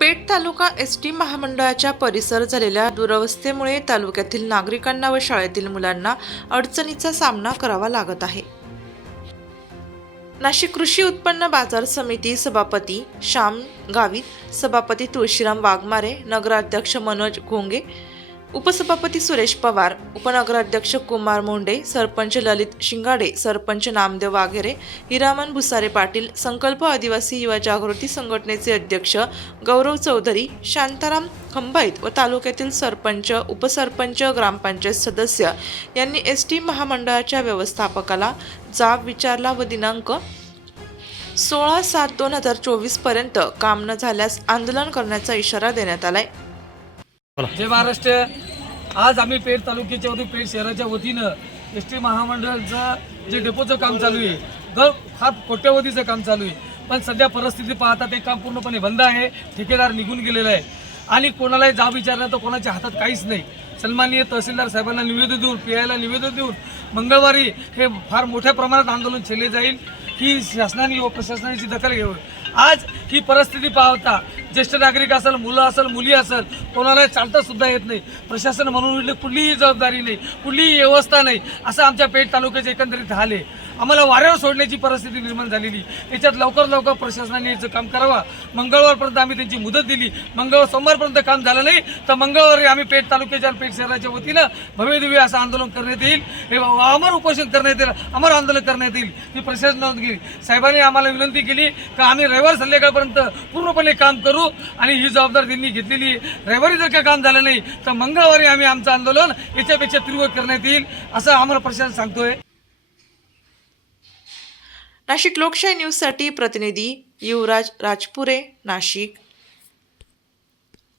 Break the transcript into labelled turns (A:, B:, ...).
A: पेठ तालुका S T महामंडळाच्या परिसर झालेल्या दुरवस्थेमुळे तालुक्यातील नागरिकांना व शाळेतील मुलांना अडचणीचा सामना करावा लागत आहे. नाशिक कृषी उत्पन्न बाजार समिती सभापती श्याम गावित सभापती तुळशीराम वाघमारे नगराध्यक्ष मनोज घोंगे उपसभापती सुरेश पवार उपनगराध्यक्ष कुमार मुंडे सरपंच ललित शिंगाडे सरपंच नामदेव वाघेरे हिरामन भुसारे पाटील संकल्प आदिवासी युवा जागृती संघटनेचे अध्यक्ष गौरव चौधरी शांताराम खंबाईत व तालुक्यातील सरपंच उपसरपंच ग्रामपंचायत सदस्य यांनी एस टी महामंडळाच्या व्यवस्थापकाला जाब विचारला व दिनांक सोळा सात दोन हजार चोवीसपर्यंत काम न झाल्यास आंदोलन करण्याचा इशारा देण्यात आलाय.
B: जय महाराष्ट्र. आज आम्ही पेठ तालुक्याच्या वतीने पेठ शहराच्या वतीनं एस टी महामंडळाचं जे डेपोचं काम चालू आहे दर फार कोट्यवधीचं काम चालू आहे. पण सध्या परिस्थिती पाहता ते काम पूर्णपणे बंद आहे ठेकेदार निघून गेलेलं आहे. आणि कोणालाही जाब विचारला तर कोणाच्या हातात काहीच नाही. सन्माननीय तहसीलदार साहेबांना निवेदन देऊन पी आयला निवेदन देऊन मंगळवारी हे फार मोठ्या प्रमाणात आंदोलन छेडले जाईल. ही शासनाने व प्रशासनाची दखल घेऊन आज ही परिस्थिती पाहता ज्येष्ठ नागरिक असेल मुलं असेल मुली असेल कोणाला चालता सुद्धा येत नाही. प्रशासन म्हणून कुठलीही जबाबदारी नाही कुठलीही व्यवस्था नाही असं आमच्या पेठ तालुक्याचे एकंदरीत हाल आहे. आम्हाला वाऱ्यावर सोडण्याची परिस्थिती निर्माण झालेली. याच्यात लवकर लवकर प्रशासनाने याचं काम करावा. मंगळवारपर्यंत आम्ही त्यांची मुदत दिली. मंगळवार सोमवारपर्यंत काम झालं नाही तर मंगळवारी आम्ही पेठ तालुक्याच्या आणि पेठ शहराच्या वतीनं भव्यदिव्य असं आंदोलन करण्यात येईल. हे अमर उपोषण करण्यात येईल अमर आंदोलन करण्यात येईल. ही प्रशासनात गेली साहेबांनी आम्हाला विनंती केली का आम्ही रविवार संध्याकाळपर्यंत पूर्णपणे काम करू आणि ही जबाबदारी त्यांनी घेतलेली आहे. रविवारी जर का काम झालं नाही तर मंगळवारी आम्ही आमचं आंदोलन याच्यापेक्षा तीव्र करण्यात येईल असं आम्हाला प्रशासन सांगतोय.
A: नाशिक लोकशाही न्यूजसाठी प्रतिनिधी युवराज राजपुरे नाशिक.